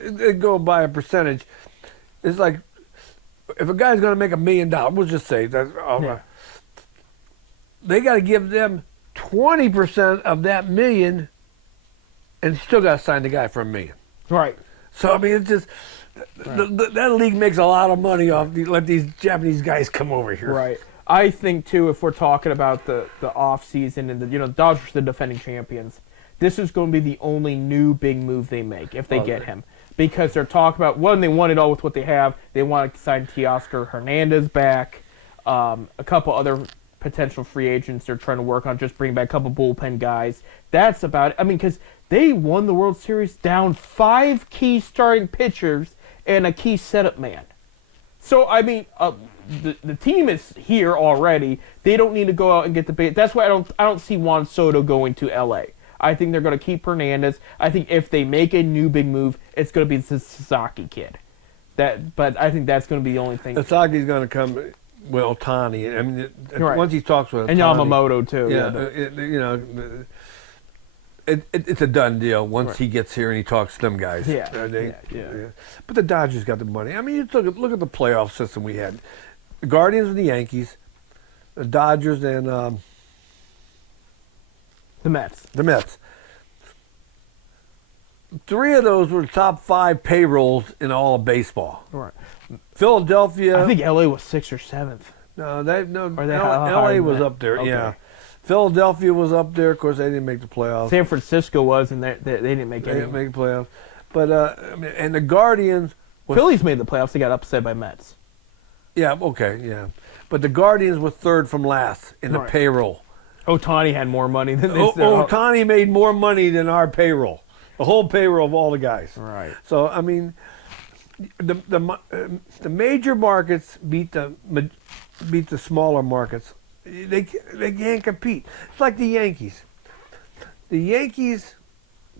it'd go by a percentage. It's like if a guy's going to make $1 million, we'll just say that they got to give them 20% of that million, and still got to sign the guy for $1 million. Right. So I mean, it's just that league makes a lot of money off let these Japanese guys come over here. Right. I think too, if we're talking about the off season and the Dodgers are the defending champions, this is going to be the only new big move they make if they get him, because they're talking about one, they want it all with what they have. They want to sign Teoscar Hernandez back, a couple other potential free agents they're trying to work on, just bring back a couple bullpen guys. That's about it. I mean, because they won the World Series down 5 key starting pitchers and a key setup man. So, I mean, the team is here already. They don't need to go out and get the bait. That's why I don't see Juan Soto going to L.A. I think they're going to keep Hernandez. I think if they make a new big move, it's going to be the Sasaki kid. But I think that's going to be the only thing. Sasaki's going to come with Ohtani. I mean, Right. once he talks with Ohtani, And Yamamoto, too. It's a done deal once he gets here and he talks to them guys. Yeah. But the Dodgers got the money. I mean, you look at the playoff system we had. The Guardians and the Yankees, the Dodgers and The Mets. the Mets. 3 of those were top 5 payrolls in all of baseball. Right. Philadelphia. I think L.A. was 6th or 7th. No, Or they LA higher was than up there. that. Yeah. Okay. Philadelphia was up there. Of course, they didn't make the playoffs. San Francisco was, and they didn't make They any. didn't make the playoffs. But I mean, and the Guardians. Phillies made the playoffs. They got upset by Mets. Yeah. Okay. Yeah. But the Guardians were 3rd from last in the Right. payroll. Ohtani had more money than this. Ohtani made more money than our payroll. The whole payroll of all the guys. Right. So I mean, the major markets beat the smaller markets. They can't compete. It's like the Yankees. The Yankees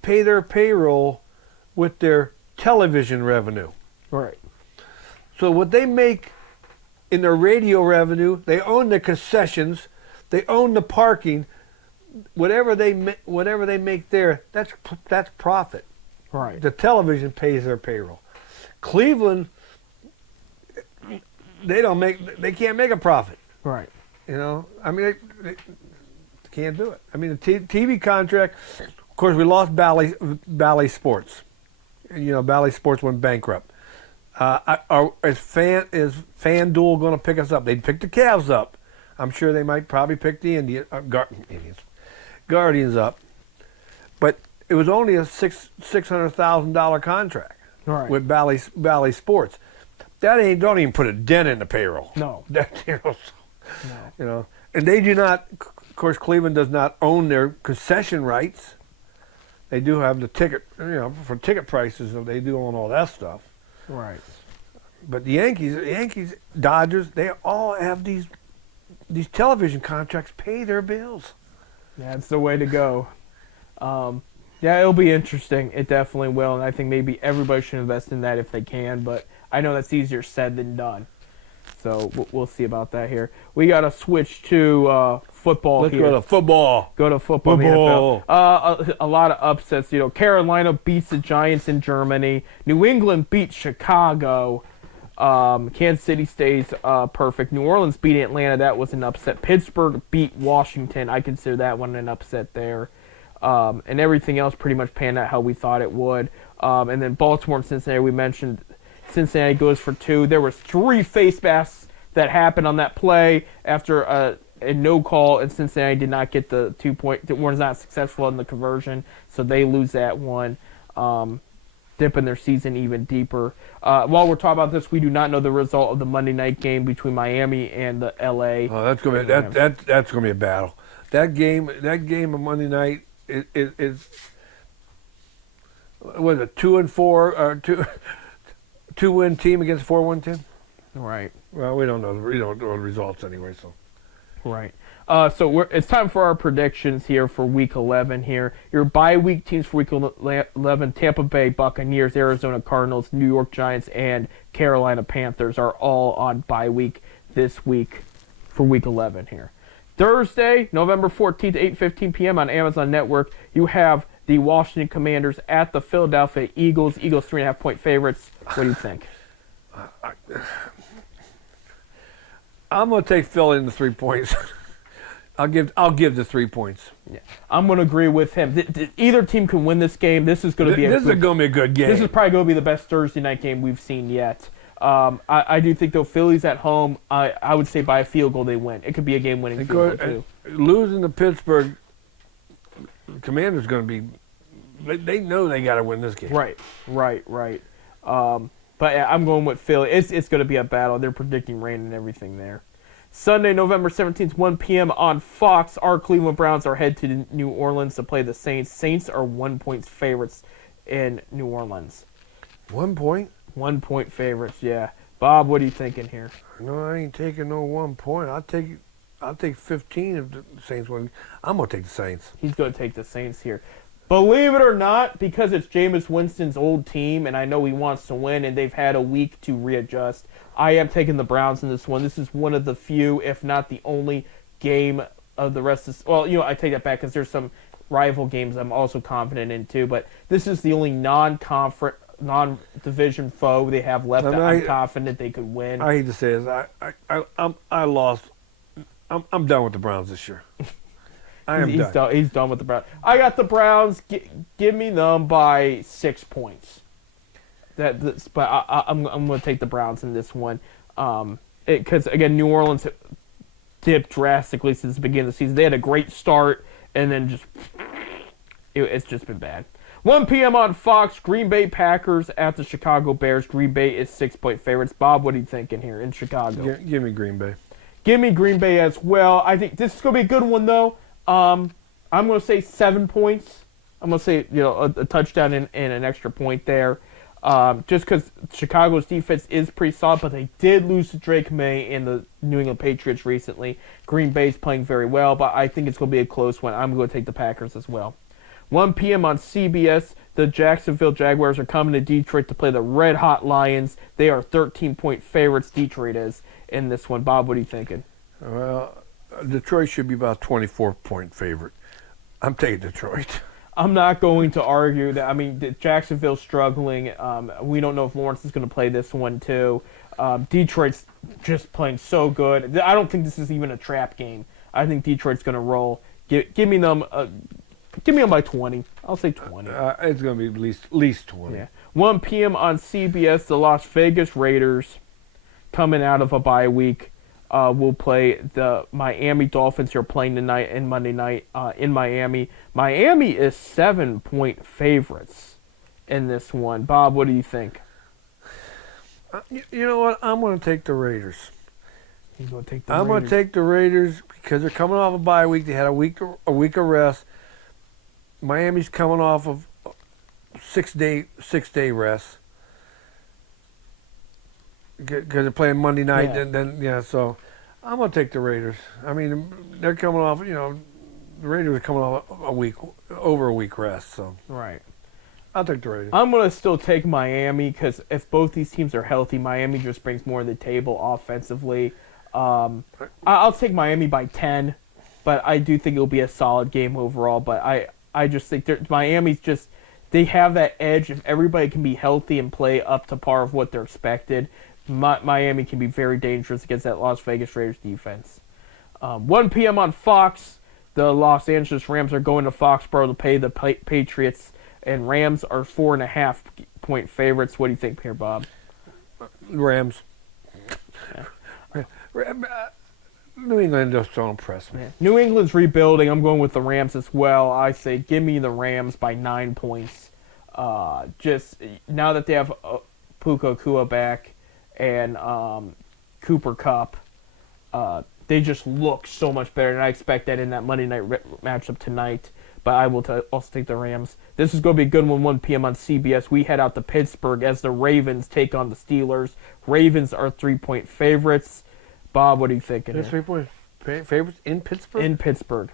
pay their payroll with their television revenue. Right. So what they make in their radio revenue, they own the concessions, they own the parking. Whatever they make there, that's profit. Right. The television pays their payroll. Cleveland, they can't make a profit. Right. You know, I mean, can't do it. I mean, the TV contract. Of course, we lost Bally Sports. Bally Sports went bankrupt. Is FanDuel going to pick us up? They'd pick the Cavs up. I'm sure they might probably pick the Guardians up. But it was only a $600,000 contract with Bally Sports. That don't even put a dent in the payroll. No. No. And they do not. Of course, Cleveland does not own their concession rights. They do have the ticket, for ticket prices. They do own all that stuff. Right. But the Yankees, Dodgers, they all have these television contracts. Pay their bills. That's the way to go. Yeah, it'll be interesting. It definitely will, and I think maybe everybody should invest in that if they can. But I know that's easier said than done. So we'll see about that here. We got to switch to football. Let's here. go to football. Go to football. Football. A lot of upsets. Carolina beats the Giants in Germany. New England beats Chicago. Kansas City stays perfect. New Orleans beat Atlanta. That was an upset. Pittsburgh beat Washington. I consider that one an upset there. And everything else pretty much panned out how we thought it would. And then Baltimore and Cincinnati, we mentioned Cincinnati goes for 2. There was 3 face masks that happened on that play after a no call, and Cincinnati did not get the 2 point. Was not successful in the conversion, so they lose that one, dipping their season even deeper. While we're talking about this, we do not know the result of the Monday night game between Miami and the LA. Oh, that's gonna be a battle. That game of Monday night is was it 2-4 or 2-win team against 4-win team? Right. Well, we don't know the results anyway, so. Right. So it's time for our predictions here for Week 11 here. Your bye week teams for Week 11, Tampa Bay Buccaneers, Arizona Cardinals, New York Giants, and Carolina Panthers are all on bye week this week for Week 11 here. Thursday, November 14th, 8:15 p.m. on Amazon Network, you have the Washington Commanders at the Philadelphia Eagles. Eagles 3.5-point favorites. What do you think? I'm going to take Philly in the 3 points. I'll give the 3 points. Yeah, I'm going to agree with him. Either team can win this game. This is going to be going to be a good game. This is probably going to be the best Thursday night game we've seen yet. I do think, though, Philly's at home. I would say by a field goal they win. It could be a game-winning field goal, too. Losing to Pittsburgh, Commanders going to be – they know they got to win this game. Right. But yeah, I'm going with Philly. It's going to be a battle. They're predicting rain and everything there. Sunday, November 17th, 1 p.m. on Fox. Our Cleveland Browns are headed to New Orleans to play the Saints. Saints are 1-point favorites in New Orleans. 1 point? 1-point favorites, yeah. Bob, what are you thinking here? No, I ain't taking no 1 point. I'll take 15 if the Saints win. I'm going to take the Saints. He's going to take the Saints here. Believe it or not, because it's Jameis Winston's old team, and I know he wants to win, and they've had a week to readjust, I am taking the Browns in this one. This is one of the few, if not the only, game of the rest of – well, I take that back because there's some rival games I'm also confident in too, but this is the only non-conference, non-division foe they have left that I'm confident they could win. I hate to say this. I lost. I'm done with the Browns this year. He's done with the Browns. I got the Browns. Give me them by 6 points. But I'm going to take the Browns in this one. Because, again, New Orleans dipped drastically since the beginning of the season. They had a great start, and then it's just been bad. 1 p.m. on Fox, Green Bay Packers at the Chicago Bears. Green Bay is 6-point favorites. Bob, what are you thinking here in Chicago? Give me Green Bay. Give me Green Bay as well. I think this is going to be a good one, though. I'm going to say 7 points. I'm going to say a touchdown and an extra point there. Just because Chicago's defense is pretty solid, but they did lose to Drake May and the New England Patriots recently. Green Bay's playing very well, but I think it's going to be a close one. I'm going to take the Packers as well. 1 p.m. on CBS, the Jacksonville Jaguars are coming to Detroit to play the Red Hot Lions. They are 13-point favorites, Detroit is, in this one. Bob, what are you thinking? Well, Detroit should be about 24-point favorite. I'm taking Detroit. I'm not going to argue that. I mean, Jacksonville's struggling. We don't know if Lawrence is going to play this one, too. Detroit's just playing so good. I don't think this is even a trap game. I think Detroit's going to roll. Give me them. Give me them by 20. I'll say 20. It's going to be at least 20. Yeah. 1 p.m. on CBS, the Las Vegas Raiders, coming out of a bye week, will play the Miami Dolphins, who are playing tonight and Monday night in Miami. Miami is 7-point favorites in this one. Bob, what do you think? You know what? I'm going to take the Raiders. He's going to take the I'm going to take the Raiders because they're coming off a bye week. They had a week of rest. Miami's coming off of 6 day rest because they're playing Monday night. So I'm going to take the Raiders. I mean, they're coming off. The Raiders are coming off over a week rest. So Right. I'll take the Raiders. I'm going to still take Miami because if both these teams are healthy, Miami just brings more to the table offensively. I'll take Miami by 10, but I do think it'll be a solid game overall. But I just think Miami's just, they have that edge. If everybody can be healthy and play up to par of what they're expected, Miami can be very dangerous against that Las Vegas Raiders defense. 1 p.m. on Fox, the Los Angeles Rams are going to Foxborough to play the Patriots, and Rams are 4.5-point favorites. What do you think here, Bob? Rams. Yeah. New England just don't impress me. Yeah. New England's rebuilding. I'm going with the Rams as well. I say give me the Rams by 9 points. Just now that they have Puka Kua back and Cooper Kupp, they just look so much better, and I expect that in that Monday night matchup tonight. But I will also take the Rams. This is going to be a good one, 1 p.m. on CBS. We head out to Pittsburgh as the Ravens take on the Steelers. Ravens are 3-point favorites. Bob, what are you thinking? They're 3-point favorites in Pittsburgh? In Pittsburgh.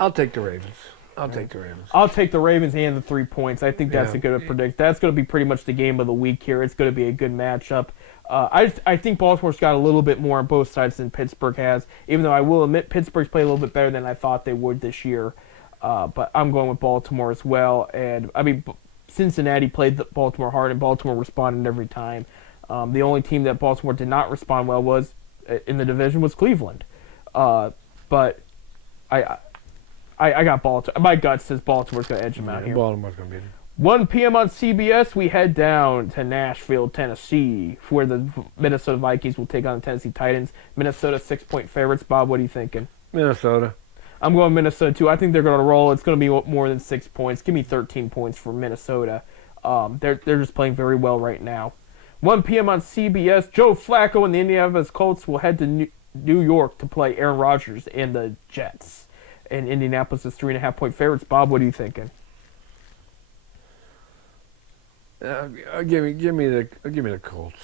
I'll take the Ravens. I'll take the Ravens and the 3 points. I think that's a good predict. That's going to be pretty much the game of the week here. It's going to be a good matchup. I think Baltimore's got a little bit more on both sides than Pittsburgh has, even though I will admit Pittsburgh's played a little bit better than I thought they would this year. But I'm going with Baltimore as well. And, I mean, Cincinnati played Baltimore hard, and Baltimore responded every time. The only team that Baltimore did not respond well was in the division was Cleveland. But I got Baltimore. My gut says Baltimore's going to edge them out here. Baltimore's going to beat them. 1 p.m. on CBS, we head down to Nashville, Tennessee, where the Minnesota Vikings will take on the Tennessee Titans. Minnesota 6-point favorites. Bob, what are you thinking? Minnesota. I'm going Minnesota, too. I think they're going to roll. It's going to be more than 6 points. Give me 13 points for Minnesota. They're just playing very well right now. 1 p.m. on CBS, Joe Flacco and the Indianapolis Colts will head to New York to play Aaron Rodgers and the Jets. And Indianapolis is 3.5-point favorites. Bob, what are you thinking? Give me the Colts.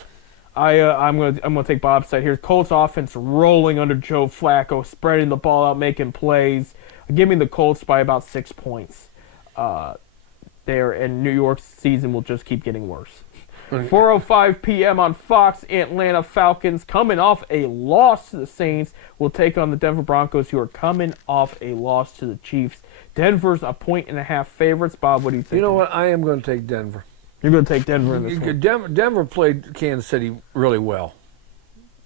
I'm gonna take Bob's side here. Colts offense rolling under Joe Flacco, spreading the ball out, making plays. Give me the Colts by about 6 points. There, and New York's season will just keep getting worse. 4:05 p.m. on Fox, Atlanta Falcons, coming off a loss to the Saints, will take on the Denver Broncos, who are coming off a loss to the Chiefs. Denver's 1.5 favorites. Bob, what do you think? You know what? I am going to take Denver. You're going to take Denver in this one. Denver played Kansas City really well.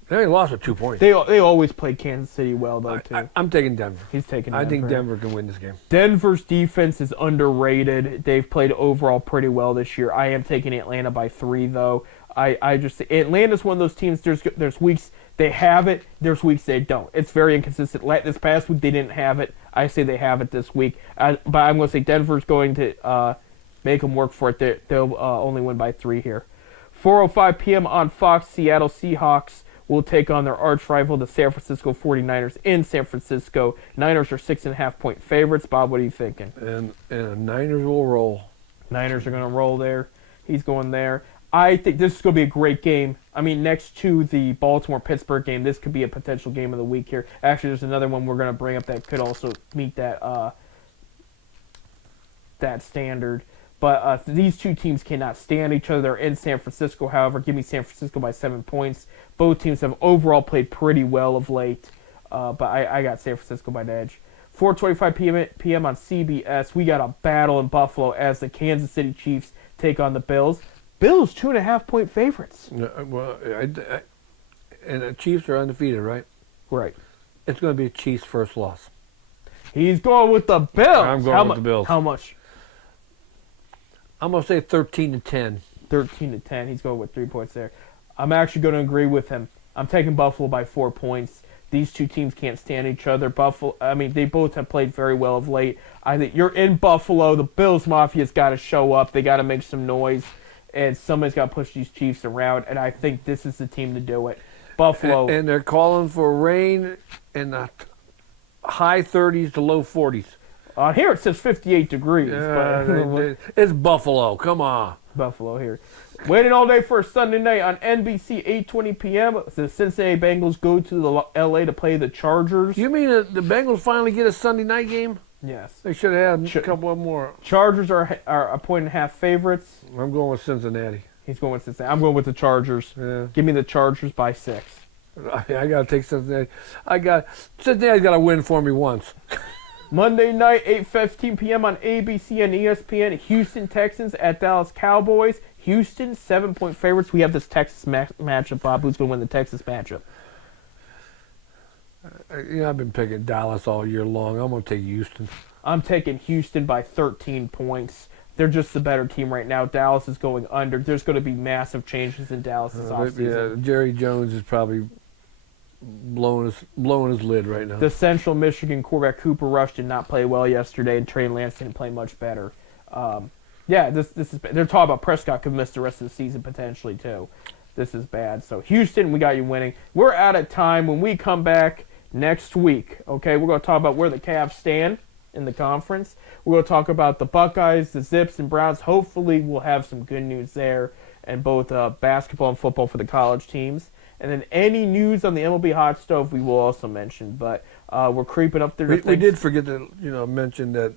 They only lost with 2 points. They always played Kansas City well, though, too. I'm taking Denver. He's taking Denver. I think Denver can win this game. Denver's defense is underrated. They've played overall pretty well this year. I am taking Atlanta by 3, though. Atlanta's one of those teams, there's weeks they have it, there's weeks they don't. It's very inconsistent. This past week they didn't have it. I say they have it this week. But I'm going to say Denver's going to make them work for it. They'll only win by 3 here. 4:05 p.m. on Fox, Seattle Seahawks will take on their arch rival, the San Francisco 49ers, in San Francisco. Niners are 6.5-point favorites. Bob, what are you thinking? And Niners will roll. Niners are going to roll there. He's going there. I think this is going to be a great game. I mean, next to the Baltimore-Pittsburgh game, this could be a potential game of the week here. Actually, there's another one we're going to bring up that could also meet that standard. But these two teams cannot stand each other. They're in San Francisco, however. Give me San Francisco by 7 points. Both teams have overall played pretty well of late. But I got San Francisco by the edge. 4:25 p.m. on CBS. We got a battle in Buffalo as the Kansas City Chiefs take on the Bills. Bills 2.5-point favorites. And the Chiefs are undefeated, right? Right. It's going to be a Chiefs' first loss. He's going with the Bills. I'm going with the Bills. How much? I'm going to say 13-10. 13-10. He's going with 3 points there. I'm actually going to agree with him. I'm taking Buffalo by 4 points. These two teams can't stand each other. They both have played very well of late. I think you're in Buffalo. The Bills Mafia's got to show up. They got to make some noise, and somebody's got to push these Chiefs around. And I think this is the team to do it. Buffalo. And they're calling for rain in the high 30s to low 40s. On here it says 58 degrees. But it's Buffalo. Come on. Buffalo here. Waiting all day for a Sunday night on NBC, 8:20 p.m. The Cincinnati Bengals go to the L.A. to play the Chargers. You mean the Bengals finally get a Sunday night game? Yes. They should have had a couple more. Chargers are a point and a half favorites. I'm going with Cincinnati. He's going with Cincinnati. I'm going with the Chargers. Yeah. Give me the Chargers by 6. I got to take Cincinnati. Cincinnati's got to win for me once. Monday night, 8:15 p.m. on ABC and ESPN. Houston Texans at Dallas Cowboys. Houston, 7-point favorites. We have this Texas matchup, Bob. Who's going to win the Texas matchup? I've been picking Dallas all year long. I'm going to take Houston. I'm taking Houston by 13 points. They're just the better team right now. Dallas is going under. There's going to be massive changes in Dallas this offseason. Yeah, Jerry Jones is probably blowing his lid right now. The Central Michigan quarterback Cooper Rush did not play well yesterday, and Trey Lance didn't play much better. This is. They're talking about Prescott could miss the rest of the season potentially too. This is bad. So Houston, we got you winning. We're out of time. When we come back next week, okay, we're going to talk about where the Cavs stand in the conference. We're going to talk about the Buckeyes, the Zips, and Browns. Hopefully, we'll have some good news there, and both basketball and football for the college teams. And then any news on the MLB hot stove, we will also mention. But we're creeping up there. We did forget to mention that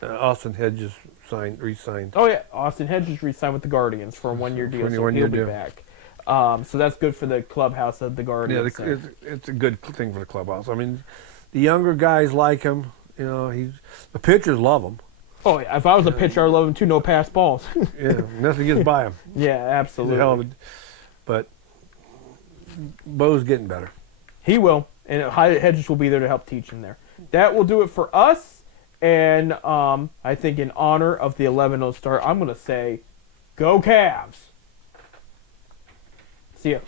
Austin Hedges re-signed. Oh yeah, Austin Hedges re-signed with the Guardians for a 1-year deal, so he'll be back. So that's good for the clubhouse of the Guardians. Yeah, it's a good thing for the clubhouse. I mean, the younger guys like him. The pitchers love him. Oh yeah, if I was a pitcher, I'd love him too. No pass balls. Yeah, nothing gets by him. Yeah, absolutely. But Bo's getting better. He will, and Hedges will be there to help teach him there. That will do it for us. And I think in honor of the 11-0 start, I'm going to say, go Cavs. See ya.